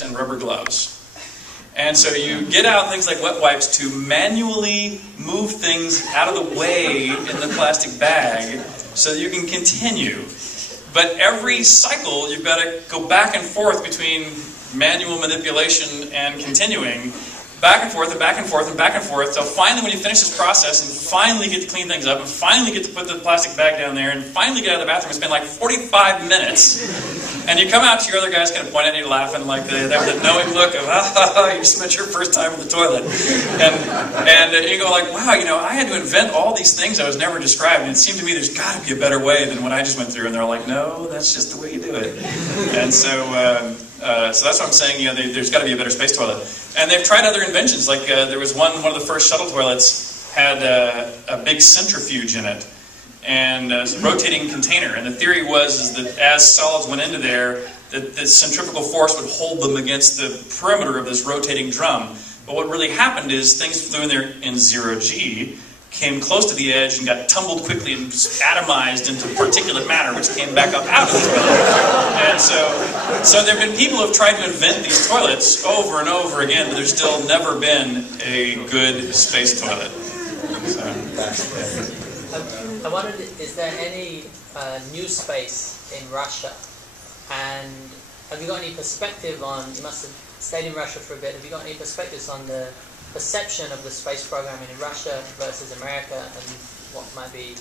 wipes and rubber gloves. And so you get out things like wet wipes to manually move things out of the way in the plastic bag so that you can continue. But every cycle, you've got to go back and forth between manual manipulation and continuing, back and forth and back and forth and back and forth, till finally when you finish this process and finally get to clean things up and finally get to put the plastic bag down there and finally get out of the bathroom and spend like 45 minutes, and you come out to your other guys kind of pointing at you laughing like they have the knowing look of, you spent your first time in the toilet. And you go like, wow, you know, I had to invent all these things I was never described, and it seemed to me there's got to be a better way than what I just went through. And they're like, no, that's just the way you do it. And so that's what I'm saying, you know, there's got to be a better space toilet. And they've tried other inventions, like there was one of the first shuttle toilets had a big centrifuge in it, and a rotating container. And the theory was that as solids went into there, that the centrifugal force would hold them against the perimeter of this rotating drum. But what really happened is things flew in there in 0G, came close to the edge and got tumbled quickly and atomized into particulate matter, which came back up out of the toilet. And so there have been people who have tried to invent these toilets over and over again, but there's still never been a good space toilet. So, I wondered, is there any new space in Russia? And have you got any perspective on, you must have stayed in Russia for a bit, have you got any perspectives on the perception of the space program in Russia versus America, and what might be?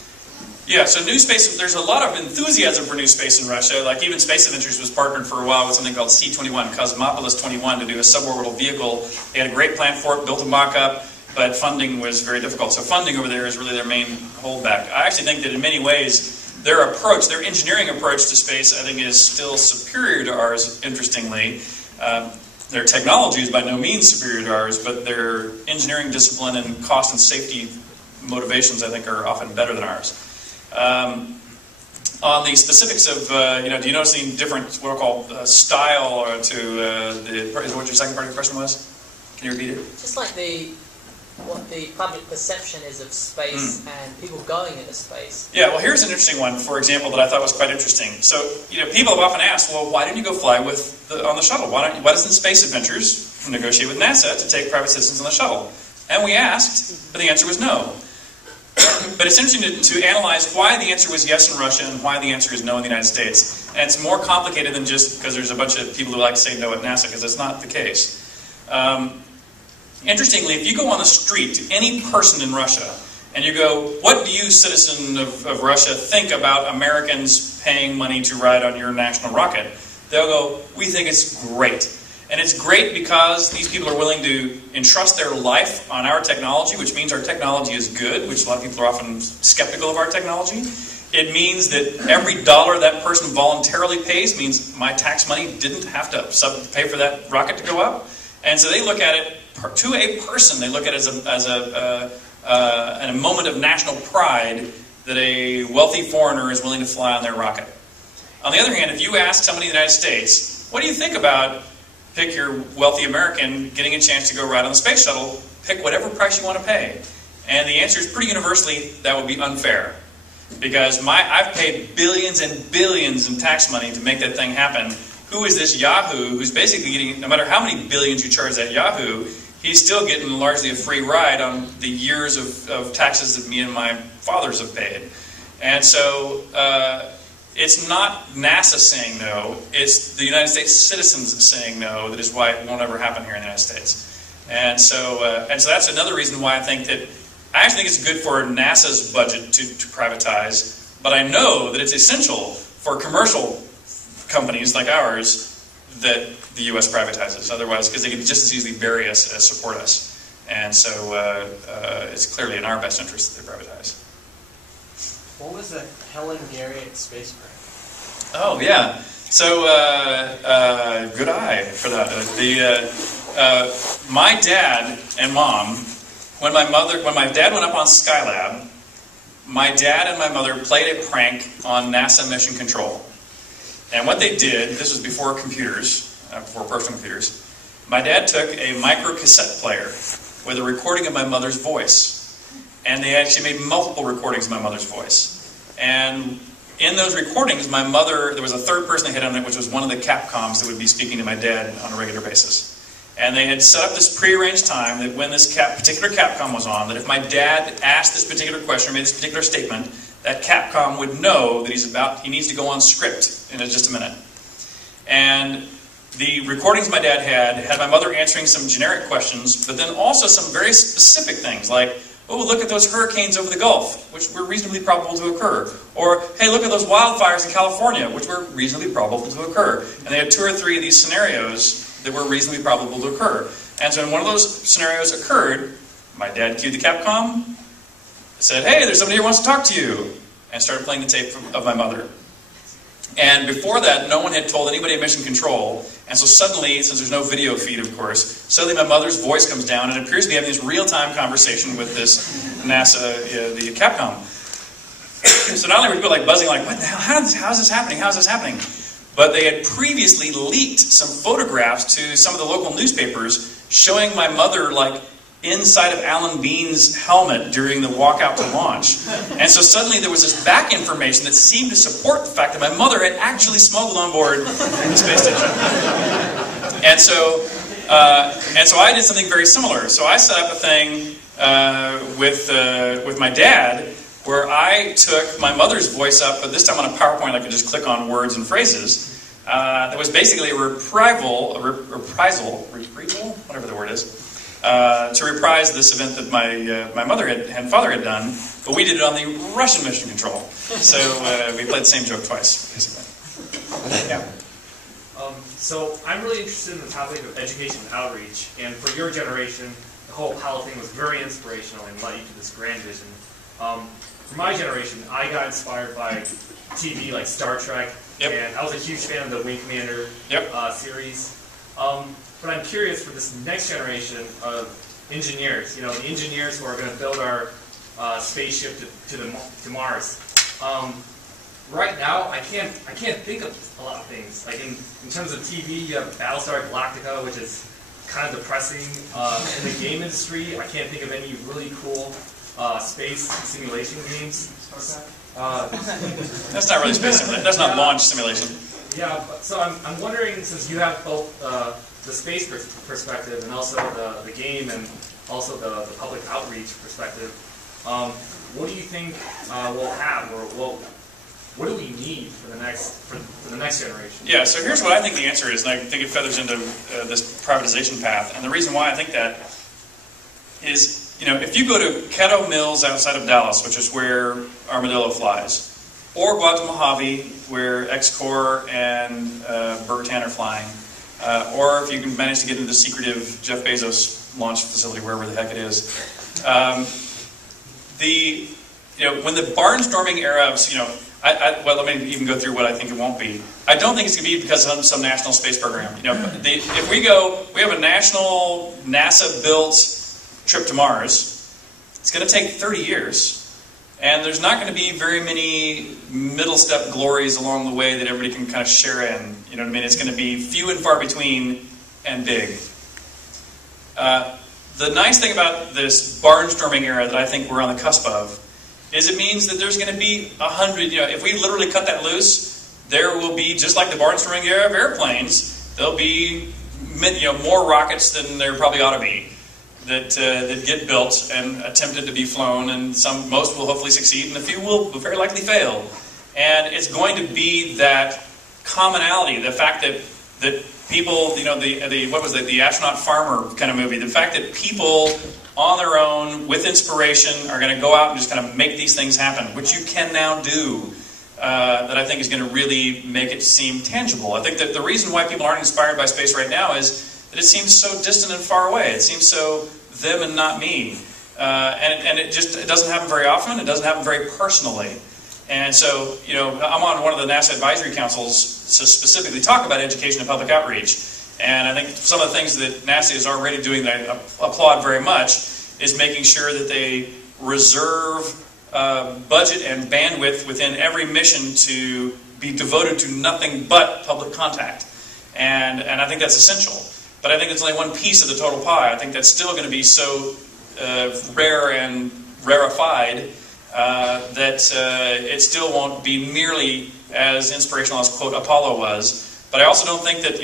Yeah, so new space, there's a lot of enthusiasm for new space in Russia. Like even Space Adventures was partnered for a while with something called C-21, Cosmopolis 21, to do a suborbital vehicle. They had a great plan for it, built a mock-up, but funding was very difficult. So funding over there is really their main holdback. I actually think that in many ways, their approach, their engineering approach to space, I think is still superior to ours, interestingly. Their technology is by no means superior to ours, but their engineering discipline and cost and safety motivations, I think, are often better than ours. On the specifics of, do you notice any different, what I call style to what your second part of your question was? Can you repeat it? Just like what the public perception is of space and people going into space. Yeah, well, here's an interesting one, for example, that I thought was quite interesting. So, people have often asked, well, why didn't you go fly on the shuttle? Why doesn't Space Adventures negotiate with NASA to take private citizens on the shuttle? And we asked, but the answer was no. But it's interesting to analyze why the answer was yes in Russia and why the answer is no in the United States. And it's more complicated than just because there's a bunch of people who like to say no at NASA, because that's not the case. Interestingly, if you go on the street to any person in Russia and you go, what do you, citizen of Russia, think about Americans paying money to ride on your national rocket? They'll go, we think it's great. And it's great because these people are willing to entrust their life on our technology, which means our technology is good, which a lot of people are often skeptical of our technology. It means that every dollar that person voluntarily pays means my tax money didn't have to pay for that rocket to go up. And so they look at it, to a person, they look at it as a moment of national pride that a wealthy foreigner is willing to fly on their rocket. On the other hand, if you ask somebody in the United States, what do you think about, pick your wealthy American getting a chance to go ride on the space shuttle, pick whatever price you want to pay. And the answer is pretty universally, that would be unfair. Because I've paid billions and billions in tax money to make that thing happen. Who is this Yahoo who's basically getting, no matter how many billions you charge that Yahoo, he's still getting largely a free ride on the years of taxes that me and my fathers have paid. And so it's not NASA saying no, it's the United States citizens saying no that is why it won't ever happen here in the United States. And so that's another reason why I think that, I actually think it's good for NASA's budget to privatize, but I know that it's essential for commercial companies like ours that the U.S. privatizes. Otherwise, because they can just as easily bury us as support us. And so it's clearly in our best interest that they privatize. What was the Helen Garriott spacecraft? Oh, yeah. So, good eye for that. My dad and mom, when my dad went up on Skylab, my dad and my mother played a prank on NASA Mission Control. And what they did, this was before computers, before personal computers, my dad took a micro cassette player with a recording of my mother's voice. And they actually made multiple recordings of my mother's voice. And in those recordings, my mother, there was a third person they had on it, which was one of the Capcoms that would be speaking to my dad on a regular basis. And they had set up this prearranged time that when this particular Capcom was on, that if my dad asked this particular question or made this particular statement, that Capcom would know that he needs to go on script in just a minute. And the recordings my dad had my mother answering some generic questions, but then also some very specific things like, oh, look at those hurricanes over the Gulf, which were reasonably probable to occur. Or, hey, look at those wildfires in California, which were reasonably probable to occur. And they had 2 or 3 of these scenarios that were reasonably probable to occur. And so when one of those scenarios occurred, my dad cued the Capcom, said, hey, there's somebody here who wants to talk to you, and started playing the tape of my mother. And before that, no one had told anybody at Mission Control, and so suddenly, since there's no video feed, of course, suddenly my mother's voice comes down, and it appears to be having this real-time conversation with this NASA, the Capcom. So not only were people like buzzing, like, what the hell, how's this happening, how's this happening? But they had previously leaked some photographs to some of the local newspapers showing my mother, like, inside of Alan Bean's helmet during the walkout to launch. And so suddenly there was this back information that seemed to support the fact that my mother had actually smuggled on board the space station. And so I did something very similar. So I set up a thing with my dad where I took my mother's voice up, but this time on a PowerPoint I could just click on words and phrases. That was basically a reprisal, whatever the word is, to reprise this event that my mother and father had done, but we did it on the Russian Mission Control. So we played the same joke twice, basically. Yeah. So I'm really interested in the topic of education and outreach, and for your generation, the whole Apollo thing was very inspirational and led you to this grand vision. For my generation, I got inspired by TV like Star Trek, and I was a huge fan of the Wing Commander series. But I'm curious for this next generation of engineers, the engineers who are going to build our spaceship to Mars. Right now, I can't think of a lot of things. Like in terms of TV, you have Battlestar Galactica, which is kind of depressing. In the game industry, I can't think of any really cool space simulation games. That's not really space simulation. That's not launch simulation. Yeah, so I'm wondering, since you have both the space perspective and also the game and also the public outreach perspective, what do you think we'll have, or what do we need for the next generation? Yeah, so here's what I think the answer is, and I think it feathers into this privatization path. And the reason why I think that is, if you go to Caddo Mills outside of Dallas, which is where Armadillo flies, or go out to Mojave, where X-Corps and Bertan are flying, or if you can manage to get into the secretive Jeff Bezos launch facility, wherever the heck it is. When the barnstorming era of, well, let me even go through what I think it won't be. I don't think it's going to be because of some national space program. If we have a national NASA-built trip to Mars. It's going to take 30 years. And there's not going to be very many middle step glories along the way that everybody can kind of share in. You know what I mean? It's going to be few and far between and big. The nice thing about this barnstorming era that I think we're on the cusp of is it means that there's going to be 100, if we literally cut that loose, there will be, just like the barnstorming era of airplanes, there'll be more rockets than there probably ought to be that get built and attempted to be flown, and most will hopefully succeed, and a few will very likely fail. And it's going to be that commonality, the fact that people, the astronaut farmer kind of movie, the fact that people on their own, with inspiration, are going to go out and just kind of make these things happen, which you can now do, that I think is going to really make it seem tangible. I think that the reason why people aren't inspired by space right now is that it seems so distant and far away. It seems so them and not me. And it doesn't happen very often. It doesn't happen very personally. And so, I'm on one of the NASA advisory councils to specifically talk about education and public outreach. And I think some of the things that NASA is already doing that I applaud very much is making sure that they reserve budget and bandwidth within every mission to be devoted to nothing but public contact. And I think that's essential. But I think it's only one piece of the total pie. I think that's still going to be so rare and rarefied it still won't be nearly as inspirational as, quote, Apollo was. But I also don't think that,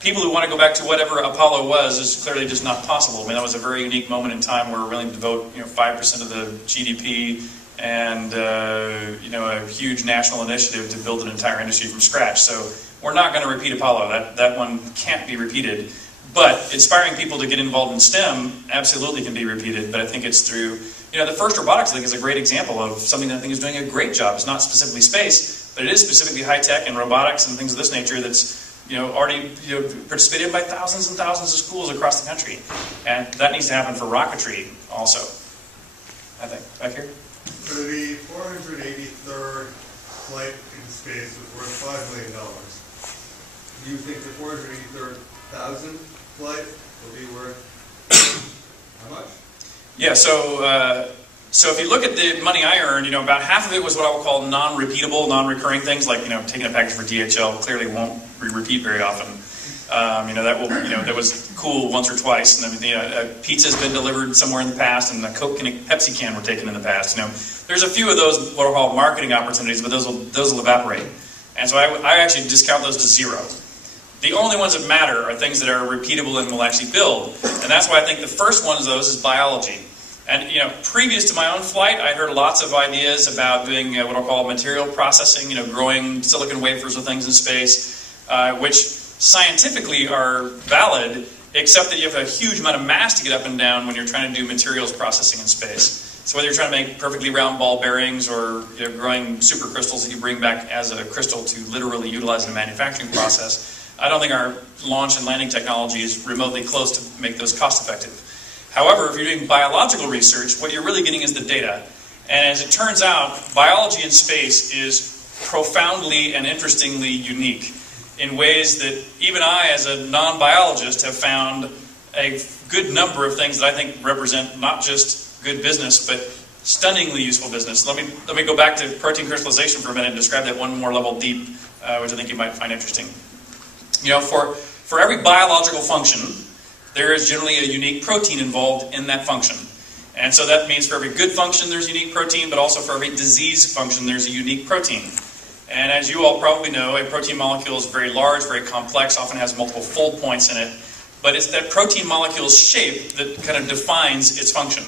people who want to go back to whatever Apollo was is clearly just not possible. I mean, that was a very unique moment in time where we're willing to devote, 5% of the GDP and, a huge national initiative to build an entire industry from scratch. So we're not going to repeat Apollo. That one can't be repeated. But inspiring people to get involved in STEM absolutely can be repeated. But I think it's through, the first robotics link is a great example of something that I think is doing a great job. It's not specifically space, but it is specifically high tech and robotics and things of this nature that's already participated by thousands and thousands of schools across the country. And that needs to happen for rocketry also. I think. Back here? So the 483rd flight in space was worth $5 million. Do you think the 483rd,000th flight will be worth how much? Yeah, so if you look at the money I earned, about half of it was what I would call non-repeatable, non-recurring things, like taking a package for DHL clearly won't repeat very often. That was cool once or twice, and a pizza's been delivered somewhere in the past, and a Coke and a Pepsi can were taken in the past. There's a few of those what are called marketing opportunities, but those will evaporate, and so I actually discount those to zero. The only ones that matter are things that are repeatable and will actually build, and that's why I think the first one of those is biology. And previous to my own flight, I heard lots of ideas about doing what I'll call material processing, growing silicon wafers or things in space, which scientifically are valid, except that you have a huge amount of mass to get up and down when you're trying to do materials processing in space. So whether you're trying to make perfectly round ball bearings or growing supercrystals that you bring back as a crystal to literally utilize in a manufacturing process, I don't think our launch and landing technology is remotely close to make those cost effective. However, if you're doing biological research, what you're really getting is the data. And as it turns out, biology in space is profoundly and interestingly unique in ways that even I, as a non-biologist, have found a good number of things that I think represent not just good business, but stunningly useful business. Let me go back to protein crystallization for a minute and describe that one more level deep, which I think you might find interesting. For every biological function, there is generally a unique protein involved in that function. And so that means for every good function there's a unique protein, but also for every disease function there's a unique protein. And as you all probably know, a protein molecule is very large, very complex, often has multiple fold points in it. But it's that protein molecule's shape that kind of defines its function.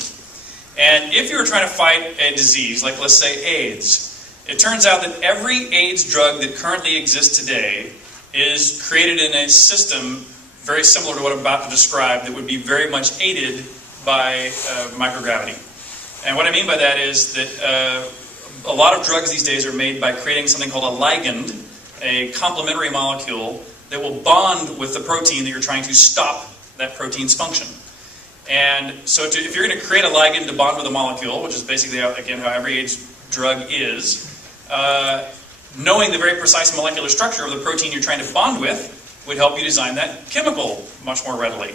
And if you were trying to fight a disease, like let's say AIDS, it turns out that every AIDS drug that currently exists today is created in a system very similar to what I'm about to describe that would be very much aided by microgravity. And what I mean by that is that a lot of drugs these days are made by creating something called a ligand, a complementary molecule that will bond with the protein that you're trying to stop that protein's function. And so if you're going to create a ligand to bond with a molecule, which is basically, again, how every AIDS drug is, knowing the very precise molecular structure of the protein you're trying to bond with would help you design that chemical much more readily.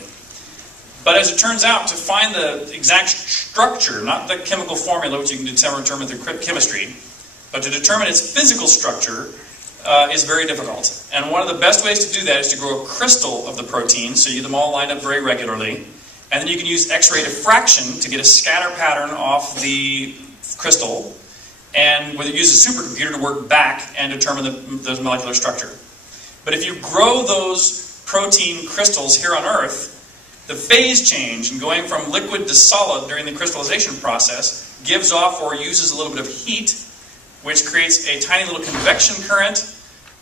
But as it turns out, to find the exact structure, not the chemical formula which you can determine through chemistry, but to determine its physical structure is very difficult. And one of the best ways to do that is to grow a crystal of the protein, so you get them all lined up very regularly, and then you can use X-ray diffraction to get a scatter pattern off the crystal, and whether you use a supercomputer to work back and determine the molecular structure. But if you grow those protein crystals here on Earth, the phase change in going from liquid to solid during the crystallization process gives off or uses a little bit of heat, which creates a tiny little convection current,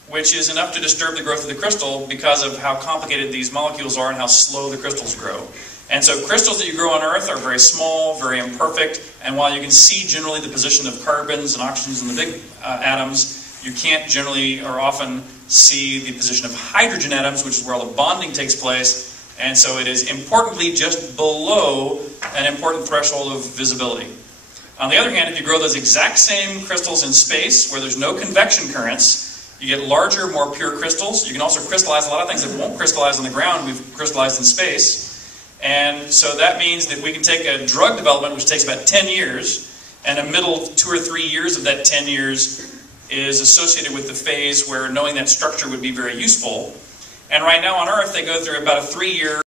which is enough to disturb the growth of the crystal because of how complicated these molecules are and how slow the crystals grow. And so crystals that you grow on Earth are very small, very imperfect, and while you can see generally the position of carbons and oxygens in the big atoms, you can't generally or often see the position of hydrogen atoms, which is where all the bonding takes place, and so it is importantly just below an important threshold of visibility. On the other hand, if you grow those exact same crystals in space, where there's no convection currents, you get larger, more pure crystals. You can also crystallize a lot of things that won't crystallize on the ground, we've crystallized in space. And so that means that we can take a drug development, which takes about 10 years, and a middle 2 or 3 years of that 10 years is associated with the phase where knowing that structure would be very useful. And right now on Earth, they go through about a 3-year